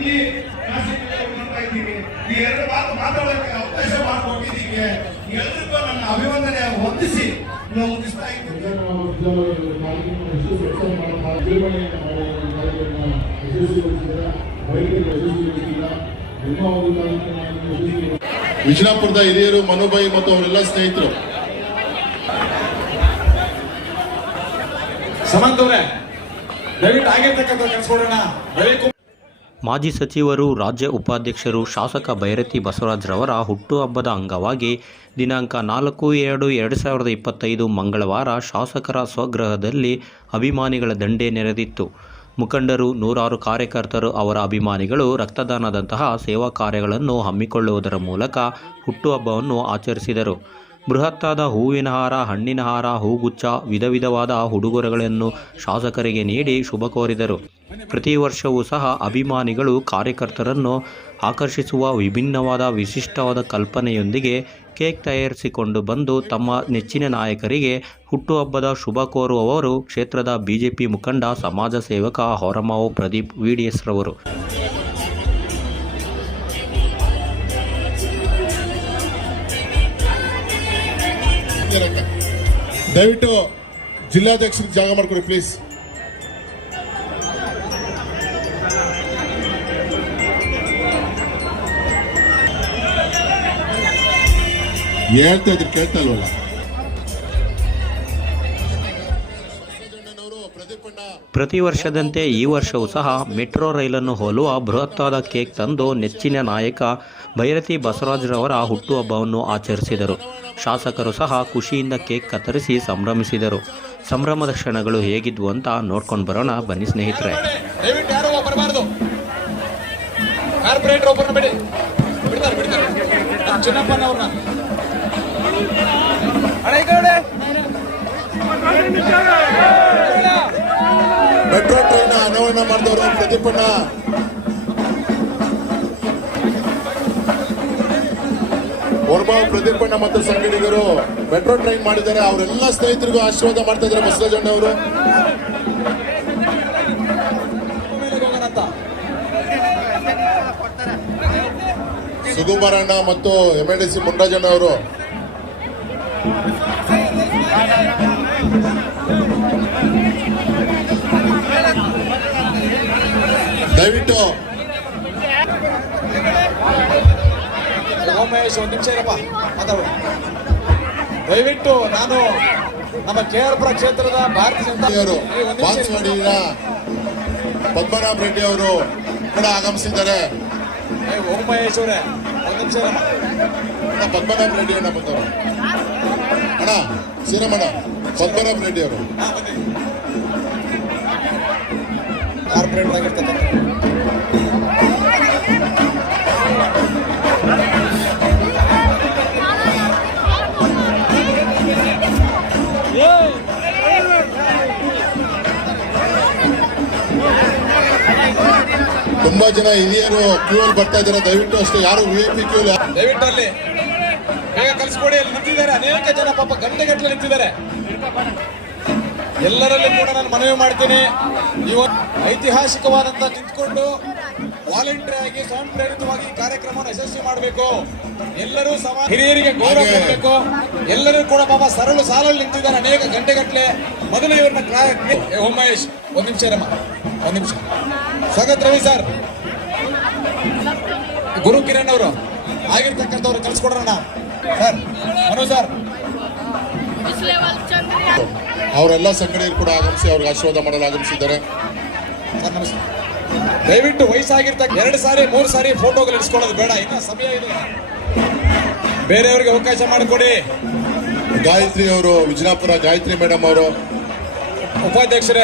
ಇಲ್ಲಿ ಮಾಡ್ತಾ ಇದ್ದೀವಿ. ಈ ಎರಡು ಮಾತು ಮಾತಾಡೋಕ್ಕೆ ಅವಕಾಶ ಮಾಡಿಕೊಟ್ಟಿದ್ದೀವಿ. ಎಲ್ರಿಗೂ ನನ್ನ ಅಭಿವಂದನೆ ಹೊಂದಿಸಿ ನಾವು ಮುಗಿಸ್ತಾ ಇದ್ದೀವಿ. ವಿಜಯಪುರದ ಹಿರಿಯರು ಮನುಬಾಯಿ ಮತ್ತು ಅವರೆಲ್ಲ ಸ್ನೇಹಿತರು ಮಾಜಿ ಸಚಿವರು, ರಾಜ್ಯ ಉಪಾಧ್ಯಕ್ಷರು, ಶಾಸಕ ಬೈರತಿ ಬಸವರಾಜ್ರವರ ಹುಟ್ಟುಹಬ್ಬದ ಅಂಗವಾಗಿ ದಿನಾಂಕ 4/2/2025 ಮಂಗಳವಾರ ಶಾಸಕರ ಸ್ವಗೃಹದಲ್ಲಿ ಅಭಿಮಾನಿಗಳ ದಂಡೇ ನೆರೆದಿತ್ತು. ಮುಖಂಡರು, ನೂರಾರು ಕಾರ್ಯಕರ್ತರು, ಅವರ ಅಭಿಮಾನಿಗಳು ರಕ್ತದಾನದಂತಹ ಸೇವಾ ಕಾರ್ಯಗಳನ್ನು ಹಮ್ಮಿಕೊಳ್ಳುವುದರ ಮೂಲಕ ಹುಟ್ಟುಹಬ್ಬವನ್ನು ಆಚರಿಸಿದರು. ಬೃಹತ್ತಾದ ಹೂವಿನ ಹಾರ, ಹಣ್ಣಿನ ಹಾರ, ಹೂಗುಚ್ಛ, ವಿಧ ವಿಧವಾದ ಉಡುಗೊರೆಗಳನ್ನು ಶಾಸಕರಿಗೆ ನೀಡಿ ಶುಭ ಕೋರಿದರು. ಪ್ರತಿ ವರ್ಷವೂ ಸಹ ಅಭಿಮಾನಿಗಳು ಕಾರ್ಯಕರ್ತರನ್ನು ಆಕರ್ಷಿಸುವ ವಿಭಿನ್ನವಾದ ವಿಶಿಷ್ಟವಾದ ಕಲ್ಪನೆಯೊಂದಿಗೆ ಕೇಕ್ ತಯಾರಿಸಿಕೊಂಡು ಬಂದು ತಮ್ಮ ನೆಚ್ಚಿನ ನಾಯಕರಿಗೆ ಹುಟ್ಟುಹಬ್ಬದ ಶುಭ ಕೋರುವವರು ಕ್ಷೇತ್ರದ ಬಿಜೆಪಿ ಮುಖಂಡ, ಸಮಾಜ ಸೇವಕ ಹೊರಮಾವು ಪ್ರದೀಪ್ ವಿಡಿಎಸ್ ರವರು. ದಯವಿಟ್ಟು ಜಿಲ್ಲಾಧ್ಯಕ್ಷರಿಗೆ ಜಾಗ ಮಾಡ್ಕೊಡಿ ಪ್ಲೀಸ್. ಹೇಳ್ತಾ ಇದ್ರೆ ಕೇಳ್ತಾ ಇಲ್ವಲ್ಲ. ಪ್ರತಿ ವರ್ಷದಂತೆ ಈ ವರ್ಷವೂ ಸಹ ಮೆಟ್ರೋ ರೈಲನ್ನು ಹೋಲುವ ಬೃಹತ್ತಾದ ಕೇಕ್ ತಂದು ನೆಚ್ಚಿನ ನಾಯಕ ಬೈರತಿ ಬಸವರಾಜ್ರವರ ಹುಟ್ಟುಹಬ್ಬವನ್ನು ಆಚರಿಸಿದರು. ಶಾಸಕರು ಸಹ ಖುಷಿಯಿಂದ ಕೇಕ್ ಕತ್ತರಿಸಿ ಸಂಭ್ರಮಿಸಿದರು. ಸಂಭ್ರಮದ ಕ್ಷಣಗಳು ಹೇಗಿದ್ವು ಅಂತ ನೋಡ್ಕೊಂಡು ಬರೋಣ ಬನ್ನಿ ಸ್ನೇಹಿತರೆ. ಮೆಟ್ರೋ ಟ್ರೈನ್ ಅನಾವರಣ ಮಾಡಿದವರು ಪ್ರದೀಪಣ್ಣ, ಹೊರಬಾವು ಪ್ರದೀಪಣ್ಣ ಮತ್ತು ಸಂಗಡಿಗರು ಮೆಟ್ರೋ ಟ್ರೈನ್ ಮಾಡಿದ್ದಾರೆ. ಅವರೆಲ್ಲ ಸ್ನೇಹಿತರಿಗೂ ಆಶೀರ್ವಾದ ಮಾಡ್ತಾ ಇದ್ದಾರೆ ಬಸವರಾಜಣ್ಣ ಅವರು. ಸುಗುಮಾರಣ್ಣ ಮತ್ತು MLDC ಮುನ್ರಾಜಣ್ಣ ಅವರು ದಯವಿಟ್ಟು ಉಮೇಶ್ ಒಂದು ನಿಮಿಷ ಇರಪ್ಪ ಮಾತಾಡೋಣ. ದಯವಿಟ್ಟು ನಾನು ನಮ್ಮ KR-ಪುರ ಕ್ಷೇತ್ರದ ಭಾರತೀಯ ಜನತಾ ಬಾನ್ಸ್ವಾಡಿಯ ಪದ್ಮನಾಭ ರೆಡ್ಡಿ ಅವರು ಕೂಡ ಆಗಮಿಸಿದ್ದಾರೆ. ಉಮೇಶ್ ಅವರೇ ಒಂದು ನಿಮಿಷ ಇರಪ್ಪ. ಪದ್ಮನಾಭ ರೆಡ್ಡಿ ಅಣ್ಣ ಬಂದವರು. ಅಣ್ಣ ಶ್ರೀರಾಮಣ್ಣ, ಪದ್ಮನಾಭ ರೆಡ್ಡಿ ಅವರು ಕಾರ್ಪೊರೇಟರ್ ಆಗಿರ್ತಕ್ಕಂಥ ತುಂಬಾ ಜನ ಹಿರಿಯರು ಕ್ಯೂ ಅಲ್ಲಿ ಬರ್ತಾ ಇದ್ದಾರೆ. ದಯವಿಟ್ಟು ಅಷ್ಟೇ ಯಾರು VIP ಕ್ಯೂ ದಯವಿಟ್ಟು ಅಲ್ಲಿ ಬೇಗ ಕಳಿಸ್ಕೊಡಿ. ಅಲ್ಲಿ ನಿಂತಿದ್ದಾರೆ ಅನೇಕ ಜನ, ಪಾಪ ಗಂಟೆಗಟ್ಟಲೆ ನಿಂತಿದ್ದಾರೆ. ಎಲ್ಲರಲ್ಲಿ ಕೂಡ ನಾನು ಮನವಿ ಮಾಡ್ತೀನಿ, ಇವತ್ತು ಐತಿಹಾಸಿಕವಾದಂತ ನಿಂತ್ಕೊಂಡು ವಾಲಂಟಿಯರ್ ಆಗಿ ಸ್ವಯಂ ಪ್ರೇರಿತವಾಗಿ ಕಾರ್ಯಕ್ರಮವನ್ನು ಯಶಸ್ವಿ ಮಾಡಬೇಕು. ಎಲ್ಲರೂ ಹಿರಿಯರಿಗೆ ಗೌರವ ಕೊಡಬೇಕು. ಎಲ್ಲರೂ ಕೂಡ ಪಾಪ ಸರಳ ಸಾಲಲ್ಲಿ ನಿಂತಿದ್ದಾರೆ ಅನೇಕ ಗಂಟೆಗಟ್ಟಲೆ. ಮೊದಲು ಇವ್ರನ್ನ ಉಮೇಶ್ ಒಂದು ನಿಮಿಷ ಇರಮ್ಮ, ಒಂದು ನಿಮಿಷ. ಸ್ವಾಗತ ರವಿ ಸರ್, ಗುರು ಕಿರಣ್ ಅವರು ಆಗಿರ್ತಕ್ಕಂಥವ್ರು ಕಳ್ಸಿಕೊಡ್ರಣ್ಣ ಸರ್. ಮನು ಸರ್, ಅವರೆಲ್ಲ ಸಂಘಟನೆಯರು ಕೂಡ ಆಗಮಿಸಿ ಅವ್ರಿಗೆ ಆಶೀರ್ವಾದ ಮಾಡಲು ಆಗಮಿಸಿದ್ದಾರೆ. ಸರ್ ನಮಸ್ತೆ. ದಯವಿಟ್ಟು ವಯಸ್ಸಾಗಿರ್ತಕ್ಕ 2 ಸಾರಿ 3 ಸಾರಿ ಫೋಟೋಗಳು ಇಡಿಸ್ಕೊಳ್ಳೋದು ಬೇಡ, ಇನ್ನ ಸಮಯ ಇದೆ. ಬೇರೆಯವ್ರಿಗೆ ಅವಕಾಶ ಮಾಡಿಕೊಡಿ. ಗಾಯತ್ರಿ ಅವರು, ವಿಜಯಪುರ ಗಾಯತ್ರಿ ಮೇಡಮ್ ಅವರು ಉಪಾಧ್ಯಕ್ಷರೇ.